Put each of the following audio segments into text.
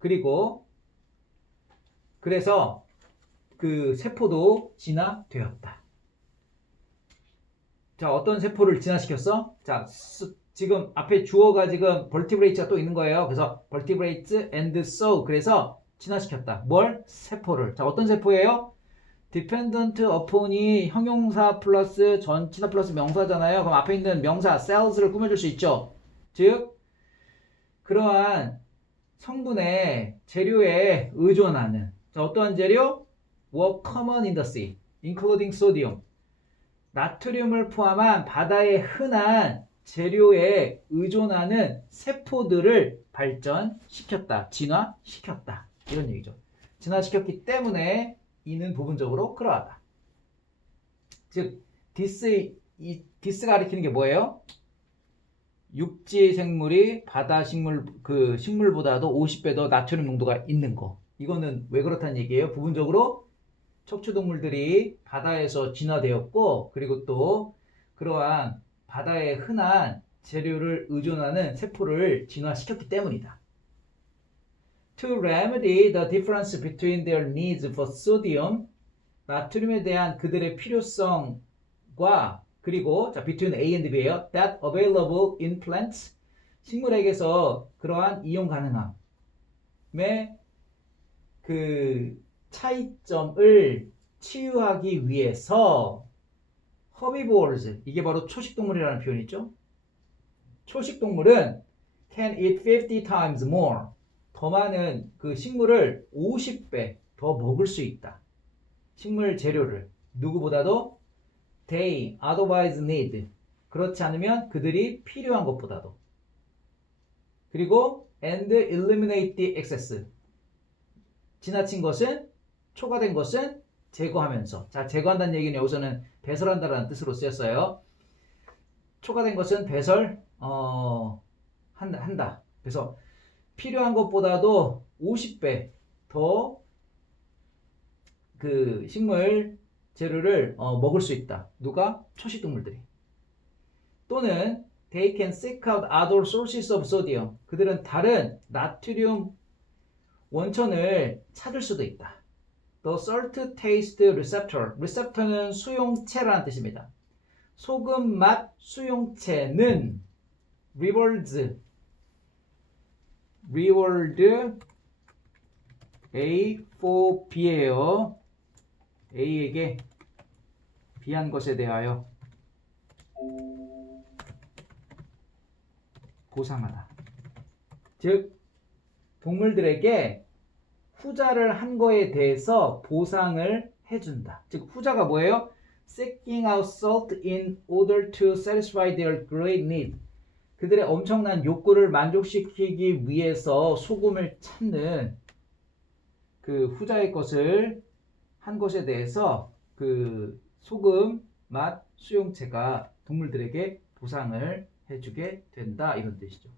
그리고 그래서 그 세포도 진화되었다. 자, 어떤 세포를 진화시켰어? 자, 지금 앞에 주어가 지금 vertebrate가 또 있는 거예요. 그래서 vertebrates and so 그래서 진화시켰다. 뭘? 세포를. 자, 어떤 세포예요? dependent upon이 형용사 플러스 전치사 플러스 명사잖아요. 그럼 앞에 있는 명사 cells를 꾸며줄 수 있죠. 즉 그러한 성분의 재료에 의존하는 자, 어떠한 재료? were common in the sea, including sodium. 나트륨을 포함한 바다의 흔한 재료에 의존하는 세포들을 발전시켰다. 진화시켰다. 이런 얘기죠. 진화시켰기 때문에 이는 부분적으로 그러하다. 즉, 디스가 가리키는 게 뭐예요? 육지 생물이 바다 식물, 그 식물보다도 50배 더 나트륨 농도가 있는 거. 이거는 왜 그렇다는 얘기예요? 부분적으로 척추동물들이 바다에서 진화되었고, 그리고 또 그러한 바다의 흔한 재료를 의존하는 세포를 진화시켰기 때문이다. To remedy the difference between their needs for sodium, 나트륨에 대한 그들의 필요성과 그리고 자, between A and B예요. That available in plants, 식물에게서 그러한 이용 가능함의 그 차이점을 치유하기 위해서 herbivores, 이게 바로 초식동물이라는 표현이죠. 초식동물은 can eat 50 times more, 더 많은 그 식물을 50배 더 먹을 수 있다. 식물 재료를 누구보다도 they otherwise need, 그렇지 않으면 그들이 필요한 것보다도. 그리고 and eliminate the excess, 지나친 것은 초과된 것은 제거하면서. 자, 제거한다는 얘기는 여기서는 배설한다라는 뜻으로 쓰였어요. 초과된 것은 한다. 그래서 필요한 것보다도 50배 더 그 식물 재료를 먹을 수 있다. 누가? 초식동물들이. 또는 they can seek out other sources of sodium, 그들은 다른 나트륨 원천을 찾을 수도 있다. The salt taste receptor, receptor는 수용체라는 뜻입니다. 소금 맛 수용체는 reward A for B예요. A에게 B한 것에 대하여 보상하다. 즉 동물들에게 후자를 한 거에 대해서 보상을 해준다. 즉 후자가 뭐예요? Seeking out salt in order to satisfy their great need. 그들의 엄청난 욕구를 만족시키기 위해서 소금을 찾는 그 후자의 것을 한 것에 대해서 그 소금 맛 수용체가 동물들에게 보상을 해주게 된다. 이런 뜻이죠.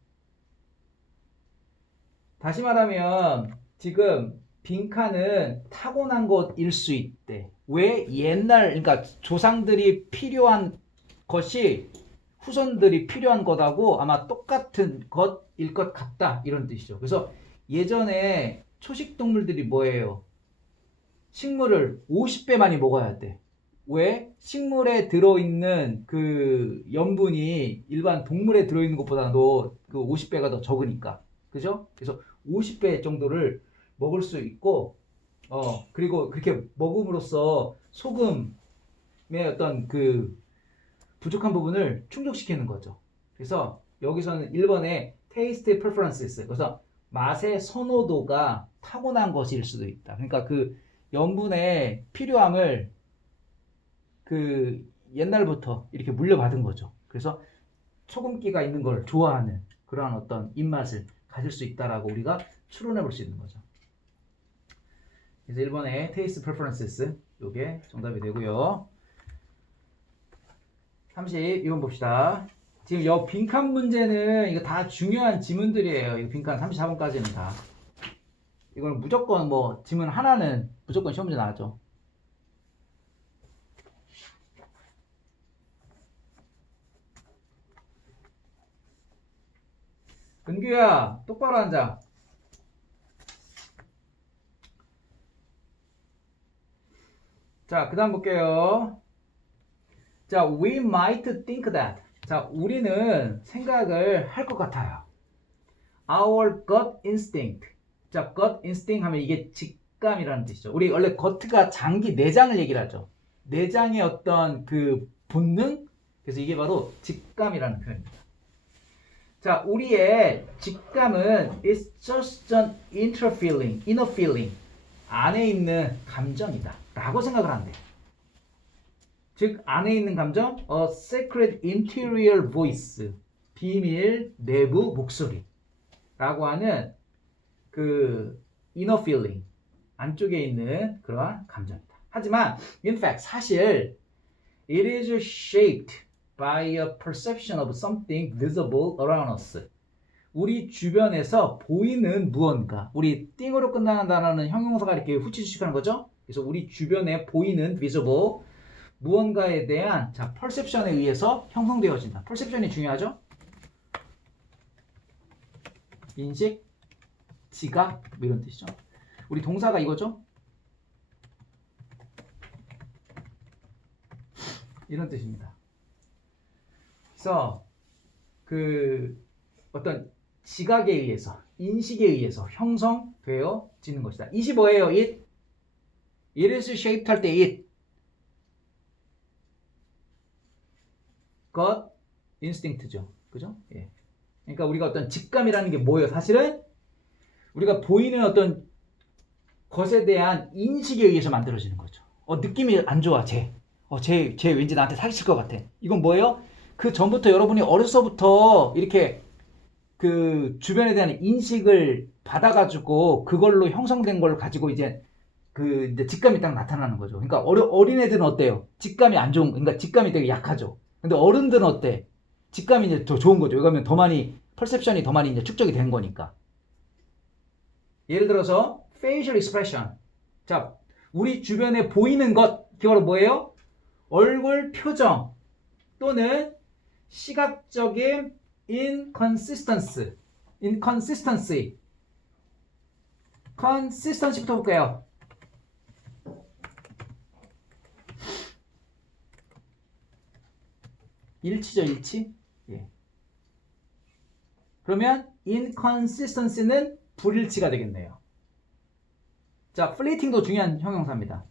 다시 말하면 지금 빈칸은 타고난 것일 수 있대. 왜? 옛날, 그러니까 조상들이 필요한 것이 후손들이 필요한 것하고 아마 똑같은 것일 것 같다. 이런 뜻이죠. 그래서 예전에 초식동물들이 뭐예요? 식물을 50배 많이 먹어야 돼. 왜? 식물에 들어있는 그 염분이 일반 동물에 들어있는 것보다도 그 50배가 더 적으니까. 그죠? 그래서 50배 정도를 먹을 수 있고, 그리고 그렇게 먹음으로써 소금의 어떤 그 부족한 부분을 충족시키는 거죠. 그래서 여기서는 1번에 taste preferences, 그래서 맛의 선호도가 타고난 것일 수도 있다. 그러니까 그 염분의 필요함을 그 옛날부터 이렇게 물려받은 거죠. 그래서 소금기가 있는 걸 좋아하는 그러한 어떤 입맛을 가질 수 있다라고 우리가 추론해 볼 수 있는 거죠. 그래서 1번에 taste preferences, 요게 정답이 되고요. 32번 봅시다. 지금 여 빈칸 문제는 이거 다 중요한 지문들이에요. 이 빈칸 34번까지는 다. 이거는 무조건 뭐 지문 하나는 무조건 시험 문제 나왔죠. 은규야, 똑바로 앉아. 자, 그 다음 볼게요. 자, we might think that. 자, 우리는 생각을 할 것 같아요. Our gut instinct. 자, gut instinct 하면 이게 직감이라는 뜻이죠. 우리 원래 gut가 장기, 내장을 얘기를 하죠. 내장의 어떤 그 본능? 그래서 이게 바로 직감이라는 표현입니다. 자, 우리의 직감은 is just an inner feeling. 안에 있는 감정이다. 라고 생각을 한대. 즉, 안에 있는 감정, a secret interior voice. 비밀 내부 목소리. 라고 하는 그 inner feeling. 안쪽에 있는 그러한 감정이다. 하지만, in fact, 사실, it is shaped by a perception of something visible around us. 우리 주변에서 보이는 무언가. 우리 띵으로 끝나는 단어는 형용사가 이렇게 후치주식하는 거죠. 그래서 우리 주변에 보이는 visible 무언가에 대한 자, perception에 의해서 형성되어진다. perception이 중요하죠. 인식, 지각 뭐 이런 뜻이죠. 우리 동사가 이거죠. 이런 뜻입니다. 그래서 그 어떤 지각에 의해서, 인식에 의해서 형성되어지는 것이다. 25예요. it. it is shaped 할 때 it. gut instinct죠. 그죠? 예. 그러니까 우리가 어떤 직감이라는 게 뭐예요? 사실은 우리가 보이는 어떤 것에 대한 인식에 의해서 만들어지는 거죠. 느낌이 안 좋아, 쟤 왠지 나한테 사기칠 것 같아. 이건 뭐예요? 그 전부터 여러분이 어려서부터 이렇게 그 주변에 대한 인식을 받아가지고 그걸로 형성된 걸 가지고 이제 이제 직감이 딱 나타나는 거죠. 그러니까 어린애들은 어때요? 직감이 안 좋은, 그러니까 직감이 되게 약하죠. 근데 어른들은 어때? 직감이 이제 더 좋은 거죠. 왜냐하면 더 많이, 퍼셉션이 더 많이 이제 축적이 된 거니까. 예를 들어서, facial expression. 자, 우리 주변에 보이는 것, 이게 바로 뭐예요? 얼굴 표정 또는 시각적인 inconsistency. consistency부터 볼게요. 일치죠, 일치? 예. 그러면 inconsistency는 불일치가 되겠네요. 자, fleeting도 중요한 형용사입니다.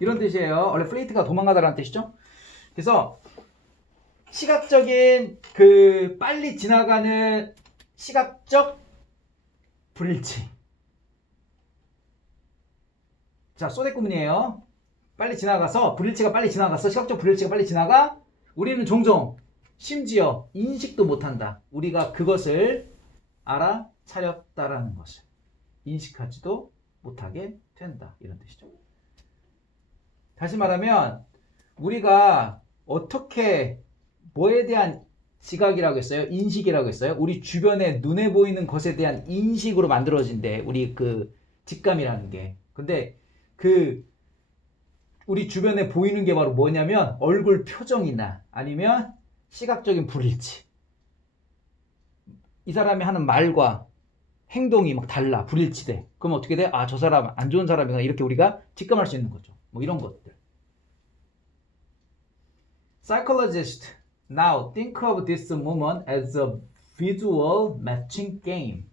이런 뜻이에요. 원래 fleet가 도망가다라는 뜻이죠. 그래서 시각적인 그 빨리 지나가는 시각적 불일치. 자, 소대구문이에요. 빨리 지나가서, 불일치가 빨리 지나가서, 시각적 불일치가 빨리 지나가, 우리는 종종, 심지어 인식도 못한다. 우리가 그것을 알아차렸다라는 것을 인식하지도 못하게 된다. 이런 뜻이죠. 다시 말하면, 우리가 어떻게, 뭐에 대한 지각이라고 했어요? 인식이라고 했어요? 우리 주변에 눈에 보이는 것에 대한 인식으로 만들어진대. 우리 그 직감이라는 게. 근데 우리 주변에 보이는 게 바로 뭐냐면 얼굴 표정이나 아니면 시각적인 불일치. 이 사람이 하는 말과 행동이 막 달라. 불일치돼. 그럼 어떻게 돼? 아, 저 사람 안 좋은 사람이구나. 이렇게 우리가 직감할 수 있는 거죠. 뭐 이런 것들. Psychologist now think of this moment as a visual matching game.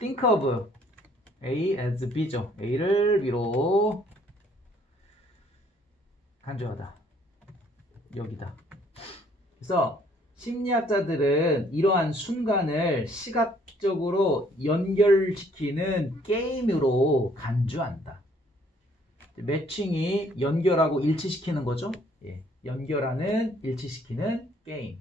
Think of A as B죠. A를 B로 간주하다. 여기다. 그래서 심리학자들은 이러한 순간을 시각적으로 연결시키는 게임으로 간주한다. 매칭이 연결하고 일치시키는 거죠. 예, 연결하는, 일치시키는 게임.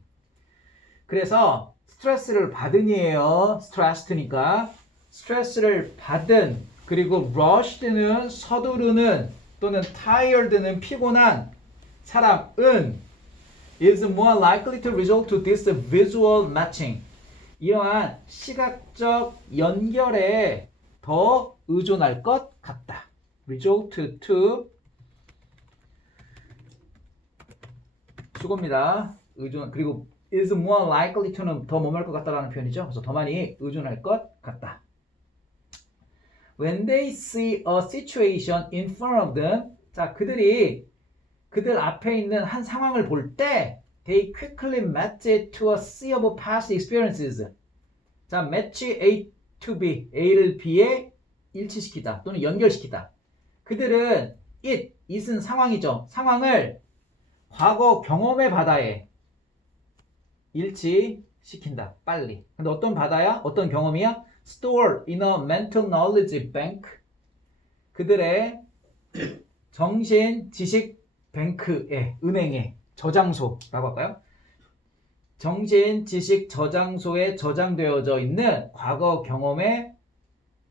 그래서 스트레스를 받은이에요. 스트레스니까. 스트레스를 받은, 그리고 rushed는 서두르는 또는 tired는 피곤한 사람은 is more likely to result to this visual matching. 이러한 시각적 연결에 더 의존할 것 같다. result to 수고입니다. 의존, 그리고 is more likely to는 더 머물 것 같다라는 표현이죠. 그래서 더 많이 의존할 것 같다. When they see a situation in front of them, 자, 그들이 그들 앞에 있는 한 상황을 볼 때 they quickly match it to a sea of past experiences. 자, match A to B, A를 B에 일치시키다 또는 연결시키다. 그들은 it은 상황이죠. 상황을 과거 경험의 바다에 일치시킨다. 빨리. 근데 어떤 바다야? 어떤 경험이야? Store in a mental knowledge bank. 그들의 정신 지식 뱅크에, 은행에, 저장소라고 할까요? 정신 지식 저장소에 저장되어져 있는 과거 경험의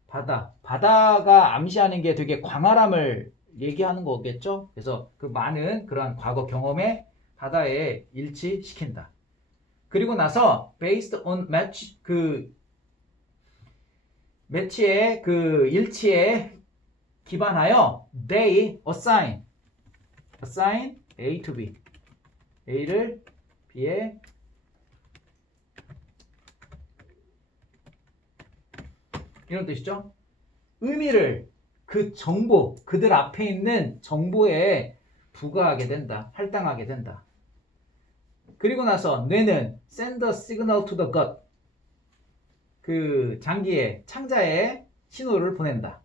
바다. 바다가 암시하는 게 되게 광활함을 얘기하는 거겠죠? 그래서 그 많은 그러한 과거 경험의 바다에 일치시킨다. 그리고 나서 based on match 매치의 그 일치에 기반하여 they assign A to B, A를 B에 이런 뜻이죠. 의미를 그 정보, 그들 앞에 있는 정보에 부과하게 된다, 할당하게 된다. 그리고 나서 뇌는 send a signal to the gut, 그 장기에, 창자에 신호를 보낸다.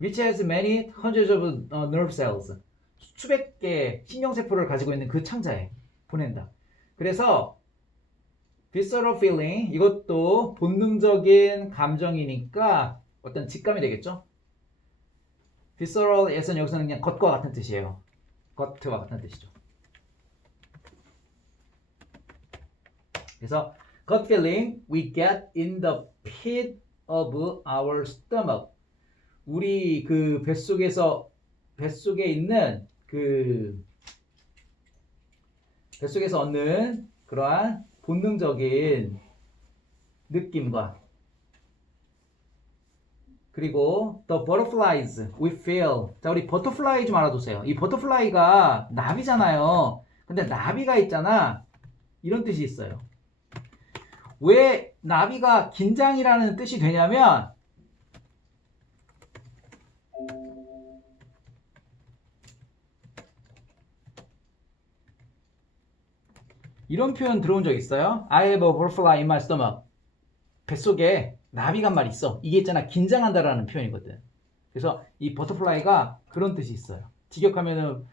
Which has many hundreds of nerve cells. 수백 개의 신경세포를 가지고 있는 그 창자에 보낸다. 그래서 visceral feeling, 이것도 본능적인 감정이니까 어떤 직감이 되겠죠. visceral에서는 여기서는 그냥 겉과 같은 뜻이에요. 겉와 같은 뜻이죠. 그래서 gut feeling we get in the pit of our stomach. 우리 그 뱃속에 있는 뱃속에서 얻는 그러한 본능적인 느낌과 그리고 the butterflies we feel. 자, 우리 버터플라이 좀 알아두세요. 이 버터플라이가 나비잖아요. 근데 나비가 있잖아. 이런 뜻이 있어요. 왜 나비가 긴장이라는 뜻이 되냐면 이런 표현 들어온 적 있어요? I have a butterfly in my stomach. 뱃속에 나비가 한 마리 있어. 이게 있잖아. 긴장한다라는 표현이거든. 그래서 이 버터플라이가 그런 뜻이 있어요. 직역하면은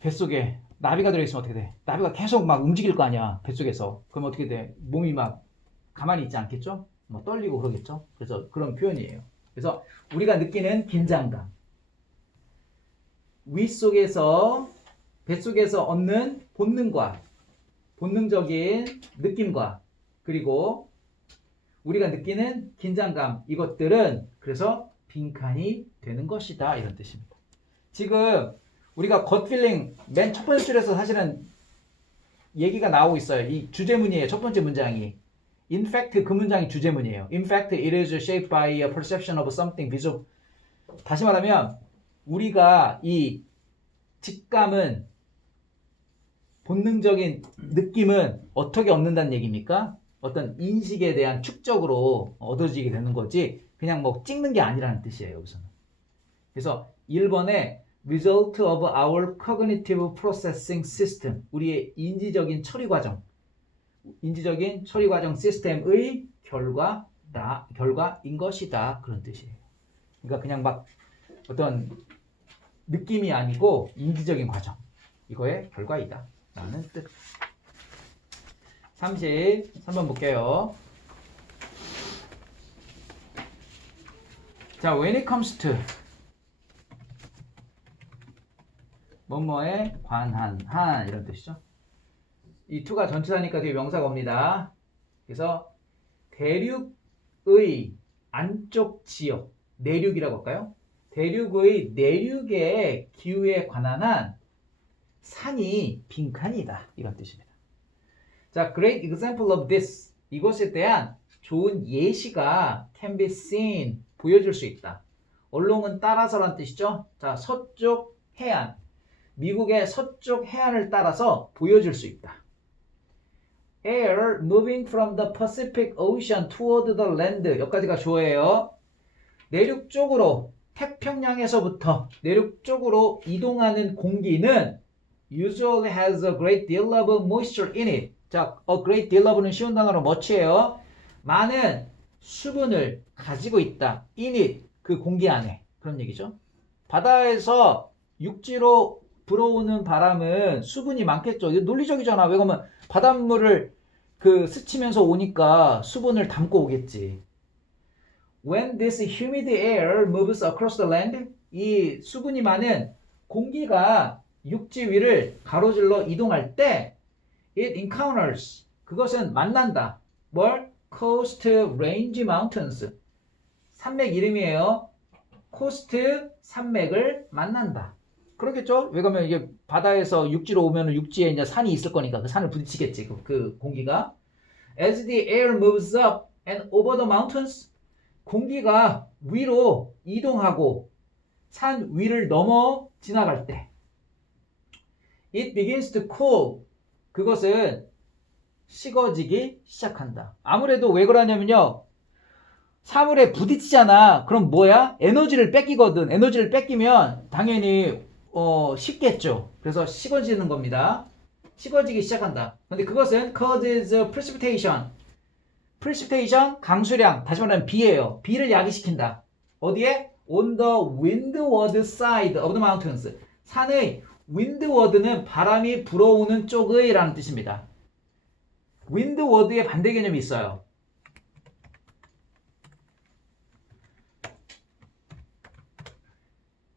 뱃속에 나비가 들어있으면 어떻게 돼? 나비가 계속 막 움직일 거 아니야. 뱃속에서. 그럼 어떻게 돼? 몸이 막 가만히 있지 않겠죠? 뭐 떨리고 그러겠죠? 그래서 그런 표현이에요. 그래서 우리가 느끼는 긴장감. 뱃속에서 얻는 본능적인 느낌과 그리고 우리가 느끼는 긴장감, 이것들은 그래서 빈칸이 되는 것이다, 이런 뜻입니다. 지금 우리가 gut feeling 맨 첫 번째 줄에서 사실은 얘기가 나오고 있어요. 이 주제문이에요. 첫 번째 문장이. In fact, 그 문장이 주제문이에요. In fact, it is shaped by a perception of something visual. 다시 말하면 우리가 이 직감은, 본능적인 느낌은 어떻게 얻는다는 얘기입니까? 어떤 인식에 대한 축적으로 얻어지게 되는 거지 그냥 뭐 찍는 게 아니라는 뜻이에요. 여기서는. 그래서 1번에 result of our cognitive processing system, 우리의 인지적인 처리 과정 시스템의 결과인 것이다, 그런 뜻이에요. 그러니까 그냥 막 어떤 느낌이 아니고 인지적인 과정, 이거의 결과이다 라는 뜻. 33번 볼게요. 자, when it comes to 뭐뭐에 관한 한, 이런 뜻이죠. 이 to가 전치사니까 뒤에 명사가 옵니다. 그래서 대륙의 안쪽 지역, 내륙이라고 할까요? 대륙의 내륙의 기후에 관한 한 산이 빈칸이다, 이런 뜻입니다. 자, great example of this, 이것에 대한 좋은 예시가 can be seen, 보여줄 수 있다. along은 따라서란 뜻이죠. 자, 서쪽 해안, 미국의 서쪽 해안을 따라서 보여줄 수 있다. air moving from the Pacific Ocean toward the land. 여기까지가 주어예요. 내륙 쪽으로 태평양에서부터 내륙 쪽으로 이동하는 공기는 usually has a great deal of moisture in it. 자, a great deal of는 쉬운 단어로 much예요. 많은 수분을 가지고 있다. in it, 그 공기 안에. 그런 얘기죠. 바다에서 육지로 불어오는 바람은 수분이 많겠죠. 이거 논리적이잖아. 왜 그러면 바닷물을 스치면서 오니까 수분을 담고 오겠지. When this humid air moves across the land, 이 수분이 많은 공기가 육지 위를 가로질러 이동할 때 it encounters, 그것은 만난다. 뭘? Coast Range Mountains. 산맥 이름이에요. 코스트 산맥을 만난다. 그렇겠죠? 왜 그러면 이게 바다에서 육지로 오면 육지에 이제 산이 있을 거니까 그 산을 부딪히겠지. 그 공기가. As the air moves up and over the mountains, 공기가 위로 이동하고 산 위를 넘어 지나갈 때 it begins to cool, 그것은 식어지기 시작한다. 아무래도 왜 그러냐면요, 사물에 부딪히잖아. 그럼 뭐야? 에너지를 뺏기거든. 에너지를 뺏기면 당연히 식겠죠. 그래서 식어지는 겁니다. 식어지기 시작한다. 근데 그것은 causes precipitation. precipitation, 강수량, 다시 말하면 비예요. 비를 야기시킨다. 어디에? On the windward side of the mountains. 산의 windward는 바람이 불어오는 쪽의 라는 뜻입니다. windward의 반대 개념이 있어요.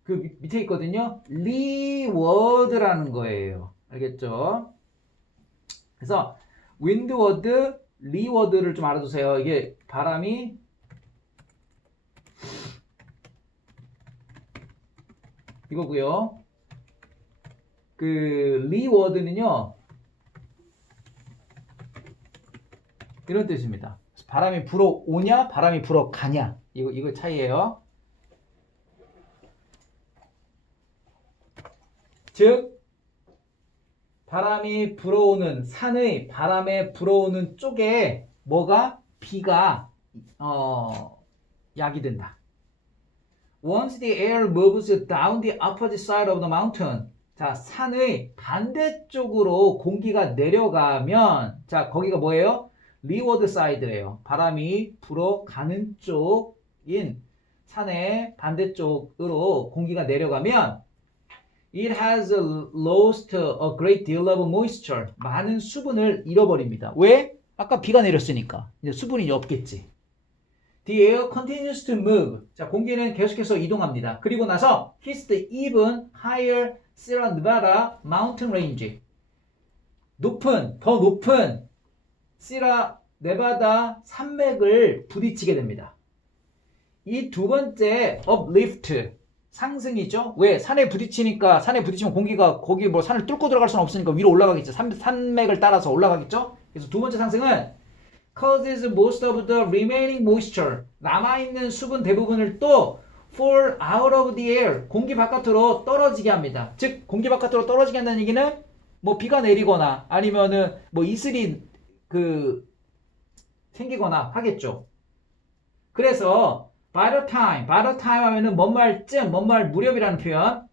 그 밑에 있거든요. leeward라는 거예요. 알겠죠? 그래서 windward, leeward를 좀 알아두세요. 이게 바람이 이거고요. 그 leeward는요, 이런 뜻입니다. 바람이 불어오냐, 바람이 불어가냐, 이거 차이예요. 즉 바람이 불어오는 산의 바람에 불어오는 쪽에 뭐가? 비가 야기된다. Once the air moves down the opposite side of the mountain, 자, 산의 반대쪽으로 공기가 내려가면, 자, 거기가 뭐예요? leeward side예요. 바람이 불어가는 쪽인 산의 반대쪽으로 공기가 내려가면 it has lost a great deal of moisture. 많은 수분을 잃어버립니다. 왜? 아까 비가 내렸으니까 이제 수분이 없겠지. The air continues to move. 자, 공기는 계속해서 이동합니다. 그리고 나서 hits the even higher Sierra Nevada mountain range. 더 높은 시라 네바다 산맥을 부딪히게 됩니다. 이 두 번째 uplift, 상승이죠. 왜? 산에 부딪히면 공기가 거기 뭐 산을 뚫고 들어갈 수는 없으니까 위로 올라가겠죠. 산맥을 따라서 올라가겠죠. 그래서 두 번째 상승은 causes most of the remaining moisture, 남아있는 수분 대부분을 또 fall out of the air, 공기 바깥으로 떨어지게 합니다. 즉 공기 바깥으로 떨어지게 한다는 얘기는 뭐 비가 내리거나 아니면은 뭐 이슬이 생기거나 하겠죠. 그래서 by the time 하면은 뭔 말쯤, 뭔 말 무렵이라는 표현.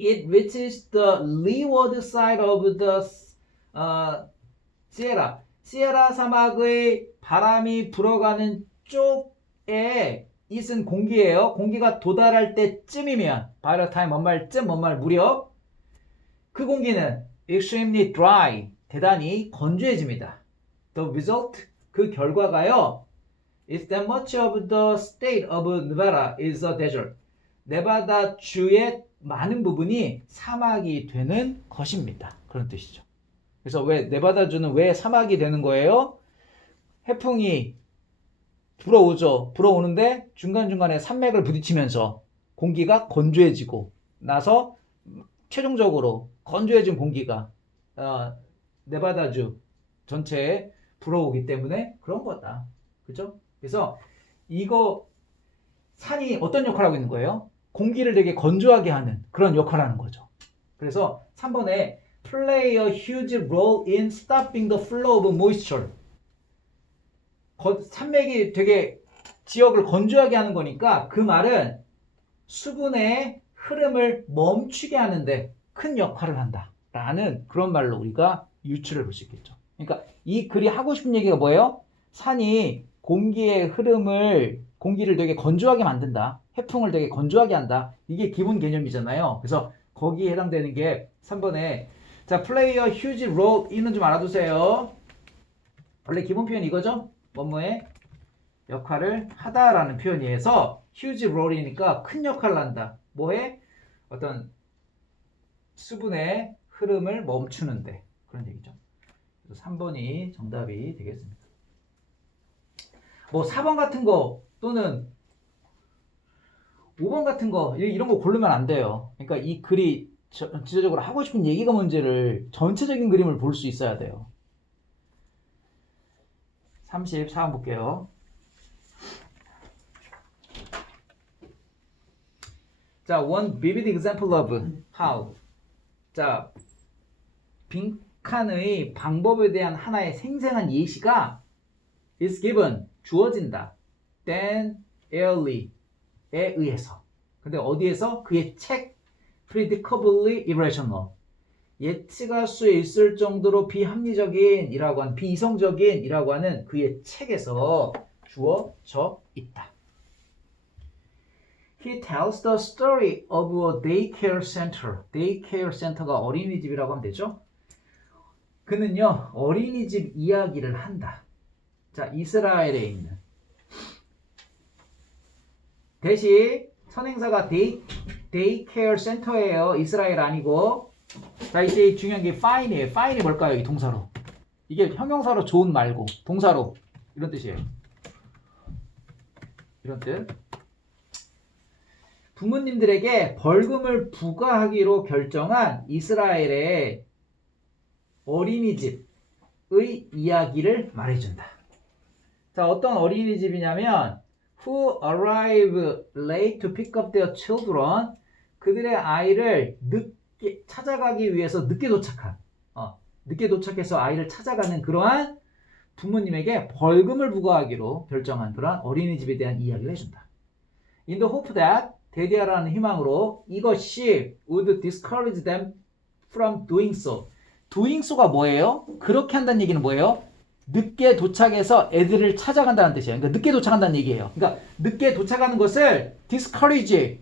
It reaches the leeward side of the 시에라 사막의 바람이 불어가는 쪽에 있은 공기예요. 공기가 도달할 때쯤이면 by the time, 뭔 말쯤, 뭔 말 무렵, 그 공기는 extremely dry, 대단히 건조해집니다. The result, 그 결과가요, is that much of the state of Nevada is a desert. 네바다 주의 많은 부분이 사막이 되는 것입니다. 그런 뜻이죠. 그래서 왜 네바다 주는 왜 사막이 되는 거예요? 해풍이 불어오는데 중간중간에 산맥을 부딪히면서 공기가 건조해지고 나서 최종적으로 건조해진 공기가 네바다주 전체에 불어오기 때문에 그런 거다. 그죠? 그래서 이거 산이 어떤 역할을 하고 있는 거예요? 공기를 되게 건조하게 하는 그런 역할을 하는 거죠. 그래서 3번에 play a huge role in stopping the flow of moisture. 산맥이 되게 지역을 건조하게 하는 거니까 그 말은 수분의 흐름을 멈추게 하는데 큰 역할을 한다 라는 그런 말로 우리가 유추를 볼 수 있겠죠. 그러니까 이 글이 하고 싶은 얘기가 뭐예요? 산이 공기의 흐름을, 공기를 되게 건조하게 만든다, 해풍을 되게 건조하게 한다, 이게 기본 개념이잖아요. 그래서 거기에 해당되는 게 3번에 자, play a huge role in은 좀 알아두세요. 원래 기본 표현이 이거죠? 뭐뭐의 역할을 하다라는 표현이어서 huge role이니까 큰 역할을 한다. 뭐에? 어떤 수분의 흐름을 멈추는데 그런 얘기죠. 그래서 3번이 정답이 되겠습니다. 뭐 4번 같은 거 또는 5번 같은 거 이런 거 고르면 안 돼요. 그러니까 이 글이 전체적으로 하고 싶은 얘기가 뭔지를 전체적인 그림을 볼 수 있어야 돼요. 34번 볼게요. 자, one vivid example of how. 자, 빈칸의 방법에 대한 하나의 생생한 예시가 is given, 주어진다. Dan Ariely에 의해서. 근데 어디에서? 그의 책 Predictably Irrational. 예측할 수 있을 정도로 비합리적인이라고 하는, 비이성적인이라고 하는 그의 책에서 주어져 있다. He tells the story of a daycare center. daycare center가 어린이집이라고 하면 되죠. 그는요, 어린이집 이야기를 한다. 자, 이스라엘에 있는. 대신 선행사가 daycare center예요. 이스라엘 아니고. 자, 이제 중요한 게 fine이에요. fine이 뭘까요? 이 동사로. 이게 형용사로 좋은 말고 동사로 이런 뜻이에요. 이런 뜻. 부모님들에게 벌금을 부과하기로 결정한 이스라엘의 어린이집의 이야기를 말해준다. 자, 어떤 어린이집이냐면 Who arrive late to pick up their children. 그들의 아이를 늦게 찾아가기 위해서 늦게 도착한, 늦게 도착해서 아이를 찾아가는 그러한 부모님에게 벌금을 부과하기로 결정한 그러한 어린이집에 대한 이야기를 해준다. In the hope that, 대대하라는 희망으로 이것이 would discourage them from doing so. doing so가 뭐예요? 그렇게 한다는 얘기는 뭐예요? 늦게 도착해서 애들을 찾아간다는 뜻이에요. 그러니까 늦게 도착한다는 얘기예요. 그러니까 늦게 도착하는 것을 discourage,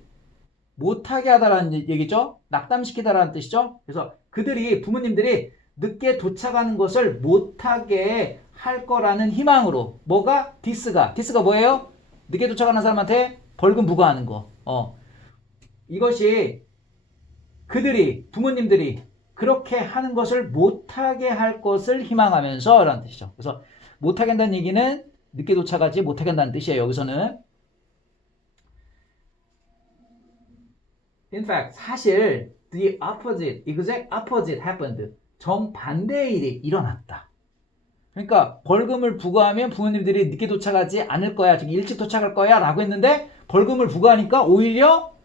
못하게 하다라는 얘기죠. 낙담시키다라는 뜻이죠. 그래서 그들이, 부모님들이 늦게 도착하는 것을 못하게 할 거라는 희망으로, 뭐가? this가 뭐예요? 늦게 도착하는 사람한테 벌금 부과하는 거. 이것이 그들이, 부모님들이 그렇게 하는 것을 못하게 할 것을 희망하면서 라는 뜻이죠. 그래서 못하게 한다는 얘기는 늦게 도착하지 못하게 한다는 뜻이에요. 여기서는. In fact, 사실 the opposite, exact opposite happened. 정반대의 일이 일어났다. 그러니까 벌금을 부과하면 부모님들이 늦게 도착하지 않을 거야, 지금 일찍 도착할 거야 라고 했는데 벌금을 부과하니까 오히려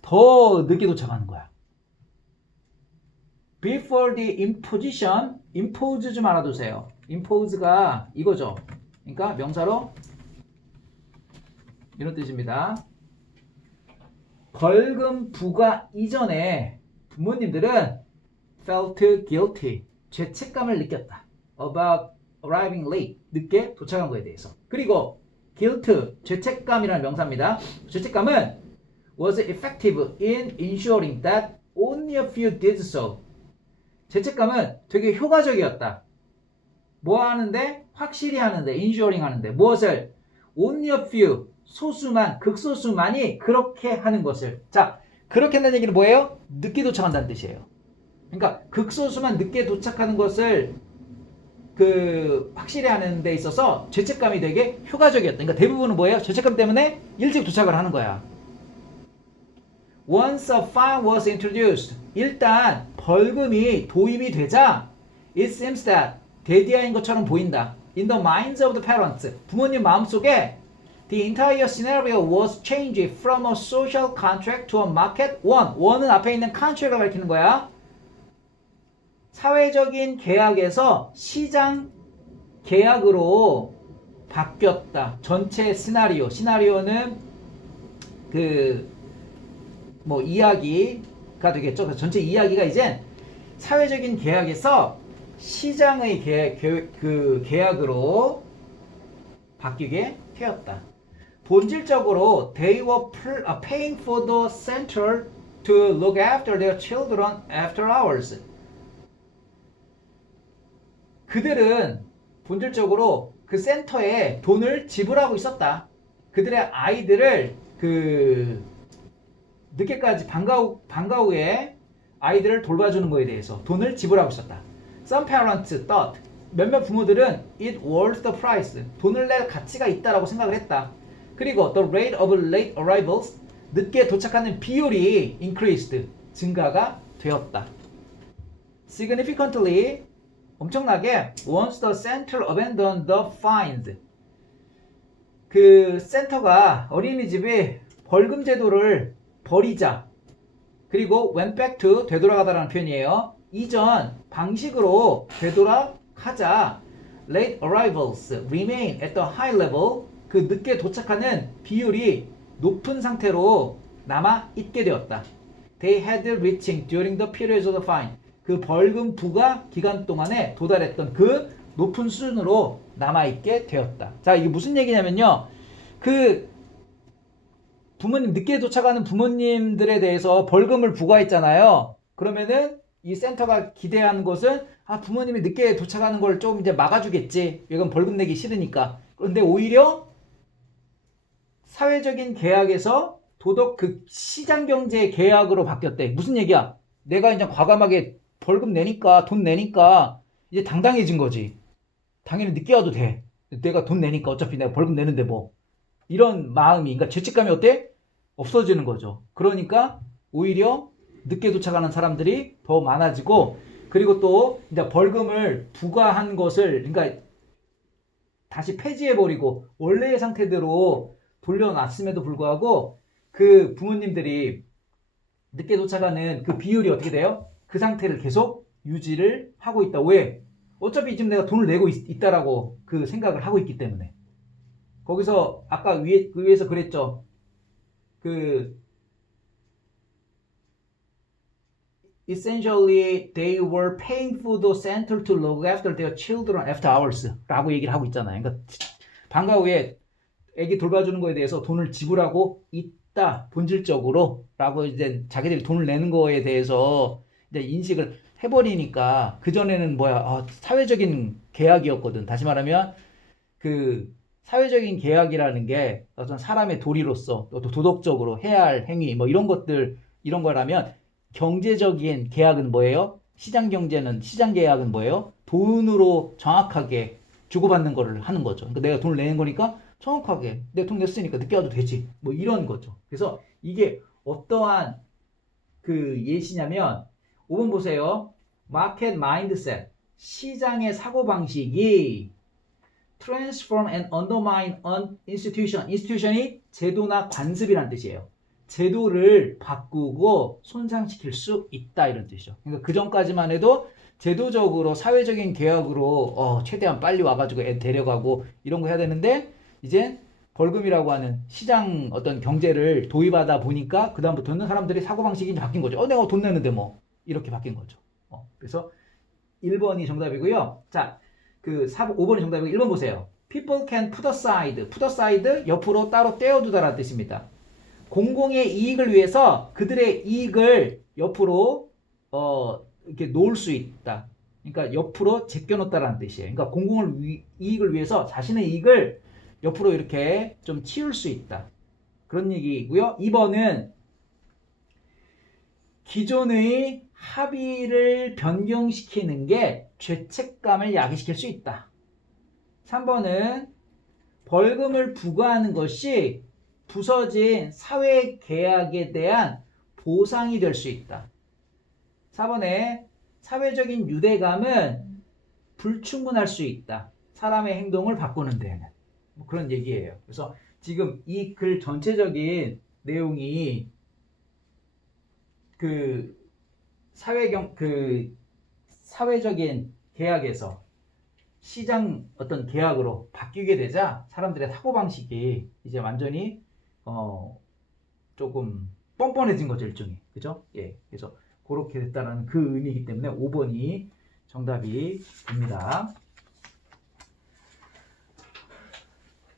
더 늦게 도착하는 거야. Before the imposition, impose 좀 알아두세요. impose가 이거죠. 그러니까 명사로 이런 뜻입니다. 벌금 부과 이전에 부모님들은 felt guilty, 죄책감을 느꼈다. About arriving late, 늦게 도착한 거에 대해서. 그리고 guilt, 죄책감이라는 명사입니다. 죄책감은 was effective in ensuring that only a few did so. 죄책감은 되게 효과적이었다. 뭐 하는데? 확실히 하는데, ensuring 하는데. 무엇을? only a few, 소수만, 극소수만이 그렇게 하는 것을. 자, 그렇게 한다는 얘기는 뭐예요? 늦게 도착한다는 뜻이에요. 그러니까 극소수만 늦게 도착하는 것을 확실히 하는 데 있어서 죄책감이 되게 효과적이었다. 그러니까 대부분은 뭐예요? 죄책감 때문에 일찍 도착을 하는 거야. Once a fine was introduced, 일단 벌금이 도입이 되자 it seems that, 대디아인 것처럼 보인다. In the minds of the parents, 부모님 마음속에 the entire scenario was changed from a social contract to a market one. one은 앞에 있는 contract을 가리키는 거야. 사회적인 계약에서 시장 계약으로 바뀌었다. 전체 시나리오는 이야기가 되겠죠. 그래서 전체 이야기가 이제 사회적인 계약에서 시장의 계약으로 바뀌게 되었다. 본질적으로 they were paying for the center to look after their children after hours. 그들은 본질적으로 그 센터에 돈을 지불하고 있었다. 그들의 아이들을 늦게까지 방과 후에 아이들을 돌봐주는 거에 대해서 돈을 지불하고 있었다. Some parents thought, 몇몇 부모들은 it worth the price, 돈을 낼 가치가 있다라고 생각을 했다. 그리고 the rate of late arrivals, 늦게 도착하는 비율이 increased, 증가가 되었다. Significantly, 엄청나게 once the center abandoned the fines, 그 센터가 어린이집이 벌금 제도를 버리자, 그리고 went back to 되돌아가다라는 표현이에요. 이전 방식으로 되돌아가자 late arrivals remain at the high level, 그 늦게 도착하는 비율이 높은 상태로 남아 있게 되었다. They had reaching during the periods of the fine, 그 벌금 부과 기간 동안에 도달했던 그 높은 수준으로 남아 있게 되었다. 자, 이게 무슨 얘기냐면요. 그 부모님 늦게 도착하는 부모님들에 대해서 벌금을 부과했잖아요. 그러면은 이 센터가 기대하는 것은 부모님이 늦게 도착하는 걸 좀 이제 막아주겠지. 이건 벌금 내기 싫으니까. 그런데 오히려 사회적인 계약에서 시장 경제 계약으로 바뀌었대. 무슨 얘기야? 내가 이제 과감하게 벌금 내니까, 돈 내니까 이제 당당해진 거지. 당연히 늦게 와도 돼. 내가 돈 내니까 어차피 내가 벌금 내는데 뭐. 이런 마음이, 그러니까 죄책감이 어때? 없어지는 거죠. 그러니까 오히려 늦게 도착하는 사람들이 더 많아지고, 그리고 또 이제 벌금을 부과한 것을 그러니까 다시 폐지해버리고 원래의 상태대로 돌려놨음에도 불구하고 그 부모님들이 늦게 도착하는 그 비율이 어떻게 돼요? 그 상태를 계속 유지를 하고 있다. 왜? 어차피 지금 내가 돈을 내고 있다라고 그 생각을 하고 있기 때문에. 거기서 아까 위에서 그랬죠. Essentially they were paying for the center to look after their children after hours 라고 얘기를 하고 있잖아요. 그러니까 방과 후에 애기 돌봐주는 거에 대해서 돈을 지불하고 있다, 본질적으로 라고 이제 자기들이 돈을 내는 거에 대해서 이제 인식을 해버리니까, 그전에는 사회적인 계약이었거든. 다시 말하면 사회적인 계약이라는 게 어떤 사람의 도리로서 또 도덕적으로 해야 할 행위 이런 거라면, 경제적인 계약은 뭐예요? 시장 계약은 뭐예요? 돈으로 정확하게 주고받는 거를 하는 거죠. 그러니까 내가 돈을 내는 거니까 정확하게 내가 돈 냈으니까 늦게 와도 되지. 이런 거죠. 그래서 이게 어떠한 예시냐면 5번 보세요. Market mindset, 시장의 사고방식이 transform and undermine an institution. institution이 제도나 관습이란 뜻이에요. 제도를 바꾸고 손상시킬 수 있다, 이런 뜻이죠. 그러니까 그 전까지만 해도 제도적으로 사회적인 계약으로 최대한 빨리 와가지고 애 데려가고 이런 거 해야 되는데, 이제 벌금이라고 하는 시장 어떤 경제를 도입하다 보니까 그 다음부터는 사람들이 사고방식이 바뀐 거죠. 내가 돈 내는데 이렇게 바뀐 거죠. 그래서 1번이 정답이고요. 자, 5번이 정답이고 1번 보세요. People can put aside, 옆으로 따로 떼어두다라는 뜻입니다. 공공의 이익을 위해서 그들의 이익을 옆으로 이렇게 놓을 수 있다. 그러니까 옆으로 제껴놓다라는 뜻이에요. 그러니까 이익을 위해서 자신의 이익을 옆으로 이렇게 좀 치울 수 있다. 그런 얘기고요. 2번은 기존의 합의를 변경시키는 게 죄책감을 야기시킬 수 있다. 3번은 벌금을 부과하는 것이 부서진 사회계약에 대한 보상이 될 수 있다. 4번에 사회적인 유대감은 불충분할 수 있다. 사람의 행동을 바꾸는 데에는. 그런 얘기예요. 그래서 지금 이 글 전체적인 내용이 사회적인 계약에서 시장 어떤 계약으로 바뀌게 되자 사람들의 사고방식이 이제 완전히 조금 뻔뻔해진 거죠, 일종의. 그죠? 예. 그래서 그렇게 됐다는 그 의미이기 때문에 5번이 정답이 됩니다.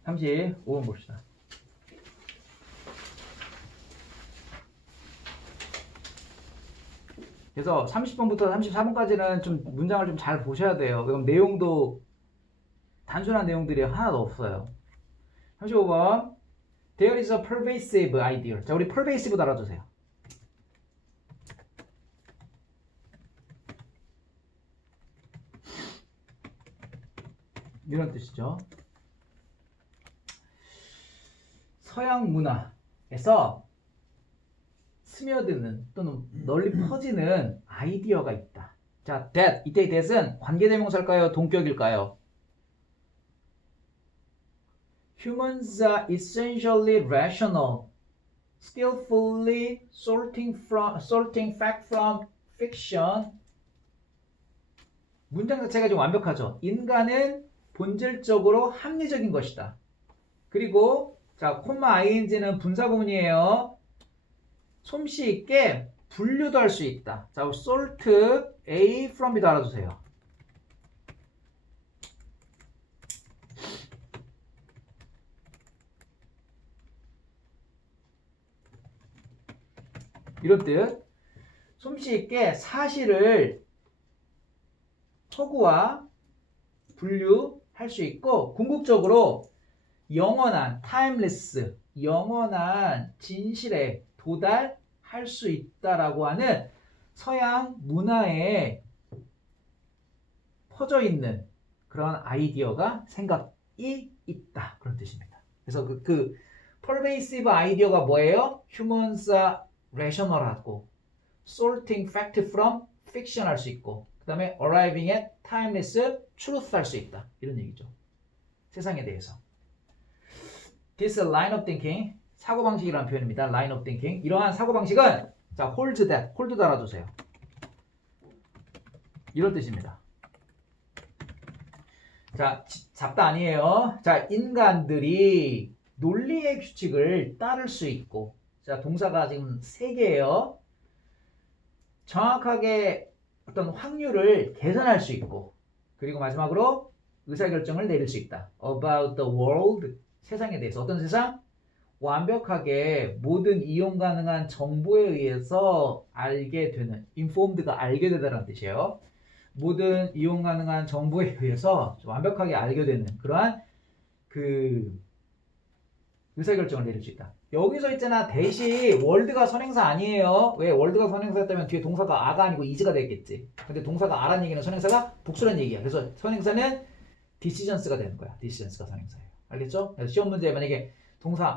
35번 봅시다. 그래서 30번부터 34번까지는 좀 문장을 좀 잘 보셔야 돼요. 그럼 내용도 단순한 내용들이 하나도 없어요. 35번. There is a pervasive idea. 자, 우리 pervasive 달아주세요. 이런 뜻이죠. 서양 문화에서 스며드는 또는 널리 퍼지는 아이디어가 있다. 자, that, 이때의 that은 관계대명사일까요? 동격일까요? Humans are essentially rational, skillfully sorting fact from fiction. 문장 자체가 좀 완벽하죠. 인간은 본질적으로 합리적인 것이다. 그리고 자, 콤마 ing는 분사구문이에요. 솜씨 있게 분류도 할 수 있다. 자, sort A from B도 알아두세요. 이런 뜻. 솜씨 있게 사실을 허구와 분류할 수 있고 궁극적으로 영원한 timeless, 영원한 진실에 도달할 수 있다라고 하는 서양 문화에 퍼져 있는 그런 아이디어가 생각이 있다. 그런 뜻입니다. 그래서 그 pervasive 아이디어가 뭐예요? Humans are rational하고 sorting fact from fiction 할 수 있고 그 다음에 arriving at timeless truth 할 수 있다. 이런 얘기죠. 세상에 대해서. This line of thinking, 사고방식이라는 표현입니다. line of thinking. 이러한 사고방식은 자, hold that, hold 달아주세요. 이런 뜻입니다. 자, 잡다 아니에요. 자, 인간들이 논리의 규칙을 따를 수 있고 자, 동사가 지금 3개예요. 정확하게 어떤 확률을 계산할 수 있고 그리고 마지막으로 의사결정을 내릴 수 있다. About the world, 세상에 대해서. 어떤 세상? 완벽하게 모든 이용 가능한 정보에 의해서 알게 되는, informed가 알게 되다라는 뜻이에요. 모든 이용 가능한 정보에 의해서 완벽하게 알게 되는 그러한 그 의사결정을 내릴 수 있다. 여기서 있잖아. 대시 월드가 선행사 아니에요. 왜? 월드가 선행사였다면 뒤에 동사가 아가 아니고 is가 되겠지. 근데 동사가 아란 얘기는 선행사가 복수란 얘기야. 그래서 선행사는 decisions가 되는 거야. decisions가 선행사예요. 알겠죠? 그래서 시험 문제에 만약에 동사